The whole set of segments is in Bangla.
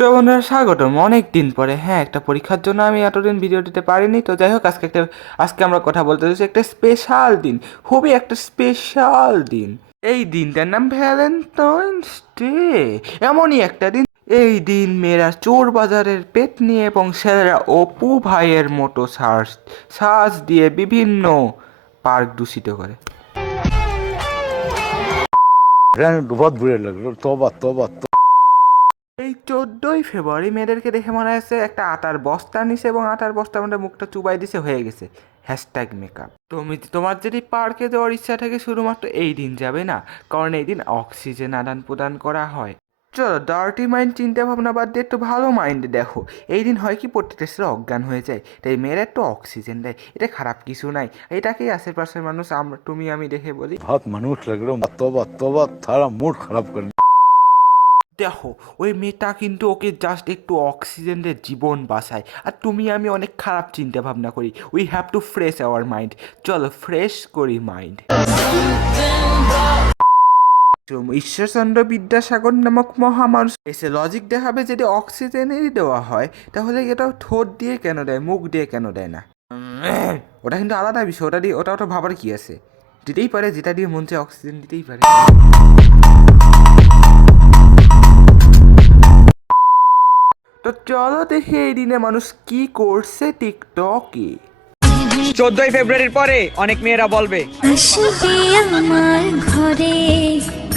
তো বন্ধুরা স্বাগতম অনেক দিন পরে। হ্যাঁ, একটা পরীক্ষার জন্য আমি এতদিন ভিডিও দিতে পারিনি। তো যাই হোক, আজকে আমরা কথা বলতে চাইছি একটা স্পেশাল দিন, খুবই একটা স্পেশাল দিন। এই দিনটার নাম ভ্যালেন্টাইন্স ডে। এমনই একটা দিন, এই দিন মেয়েরা চোর বাজারের পেট নিয়ে এবং ছেলেরা অপু ভাইয়ের মতো সাজ দিয়ে বিভিন্ন পার্ক দূষিত করে। बहुत बुरे लग रहे तौबा तौबा। এই 14ই ফেব্রুয়ারি মেয়েদেরকে দেখে মনে হচ্ছে একটা আটার বস্তা নিছে এবং আটার বস্তার মধ্যে মুখটা চুবাই দিছে, হয়ে গেছে হ্যাশট্যাগ মেকআপ। তোমার যদি পার্কে যাওয়ার ইচ্ছা থাকে শুধুমাত্র এই দিন যাবে না, কারণ এই দিন অক্সিজেন আদান প্রদান করা হয়। চলো ডার্টি মাইন্ড চিন্তা ভাবনা বাদ দিয়ে একটু ভালো মাইন্ডে দেখো। এই দিন হয় কি প্রত্যেকটা ছেলে অজ্ঞান হয়ে যায়, তাই মেয়েরা একটু অক্সিজেন দেয়, এটা খারাপ কিছু নাই। এটাকেই আশেপাশের মানুষ তুমি আমি দেখে বলি बहुत मनुष्य लग रहे हो तौबा तौबा, सारा मूड खराब कर। দেখো ওই মেয়েটা কিন্তু ওকে জাস্ট একটু অক্সিজেন দিয়ে জীবন বাঁচায়, আর তুমি আমি অনেক খারাপ চিন্তা ভাবনা করি। We have to fresh our mind. চলো ফ্রেশ করি মাইন্ড। ঈশ্বরচন্দ্র বিদ্যাসাগর নামক মহামানুষ এসে লজিক দেখাবে, যদি অক্সিজেনেরই দেওয়া হয় তাহলে এটা ঠোঁট দিয়ে কেন দেয়, মুখ দিয়ে কেন দেয় না? ওটা কিন্তু আলাদা বিষয়, ওটা ভাবার কি আছে? দিতেই পারে, যেটা দিয়ে মন চায় অক্সিজেন দিতেই পারে। তো চলো দেখি এই দিনে মানুষ কি করছে টিকটকে। 14ই ফেব্রুয়ারির পরে অনেক মেয়েরা বলবে আসবে আমার ঘরে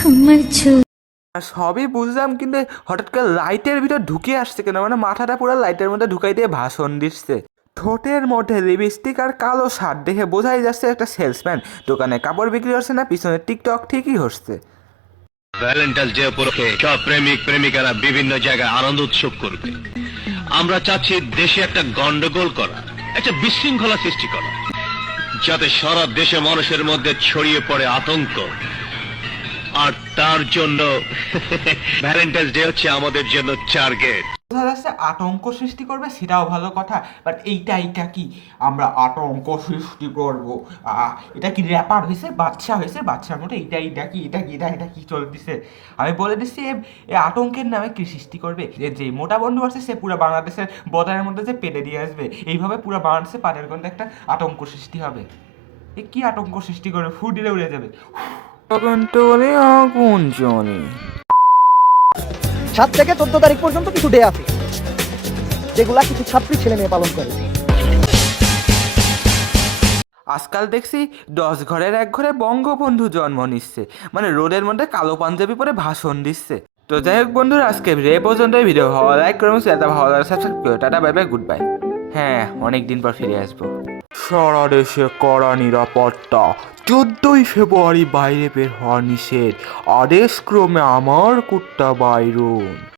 আমার সবই বুঝলাম, কিন্তু হঠাৎ করে লাইটের ভিতর ঢুকে আসছে কেন? মানে মাথাটা পুরো লাইটের মধ্যে ঢুকাই দিয়ে ভাষণ দিচ্ছে। ঠোঁটের মধ্যে লিপস্টিক আর কালো শার্ট দেখে বোঝাই যাচ্ছে একটা সেলসম্যান। দোকানে কাপড় বিক্রি হচ্ছে না, পিছনে টিকটক ঠিকই হচ্ছে। ভ্যালেন্টাইন্স ডে উপলক্ষে সব প্রেমিক প্রেমিকারা বিভিন্ন জায়গায় আনন্দ উৎসব করবে। আমরা চাচ্ছি দেশে একটা গন্ডগোল করা, একটা বিশৃঙ্খলা সৃষ্টি করা, যাতে সারা দেশে মানুষের মধ্যে ছড়িয়ে পড়ে আতঙ্ক। আর তার জন্য ভ্যালেন্টাইন্স ডে হচ্ছে আমাদের জন্য টার্গেট। বোঝা যাচ্ছে আতঙ্ক সৃষ্টি করবে, সেটাও ভালো কথা। বাট এইটা কি আমরা আতঙ্ক সৃষ্টি করব? এটা কি র্যাপার হয়েছে, বাচ্চার মতো? এটা কি চলতেছে? আমি বলে দিচ্ছি, এই আতঙ্কের নামে কি সৃষ্টি করবে? যে মোটা বন্ধু আছে সে পুরো বাংলাদেশের বদারের মধ্যে যে পেটে দিয়ে আসবে, এইভাবে পুরো বাংলাদেশে পাটের গন্ধে একটা আতঙ্ক সৃষ্টি হবে। এ কি আতঙ্ক সৃষ্টি করবে? ফু দিলে উড়ে যাবে। আগুন জনি 7 থেকে 14 তারিখ পর্যন্ত কিছু ডে আছে যেগুলা কিছু ছাত্রী ছেলে মেয়ে পালন করে। আজকাল দেখছি 10 ঘরের এক ঘরে বঙ্গবন্ধু জন্ম নিচ্ছে, মানে রোডের মধ্যে কালো পাঞ্জাবি পরে ভাষণ দিচ্ছে। তো যাই হোক বন্ধুরা, আজকে পর্যন্তই। ভিডিও ভালো লাইক করুন, ভালো লাগে সাবস্ক্রাইব করো। Tata bye bye, good bye. হ্যাঁ, অনেক দিন পর ফিরে আসবো। সারা দেশে কড়া নিরাপত্তা। 14ই ফেব্রুয়ারি বাইরে বের হওয়া নিষেধ। আদেশ ক্রমে আমার কুত্তা বাইরুন।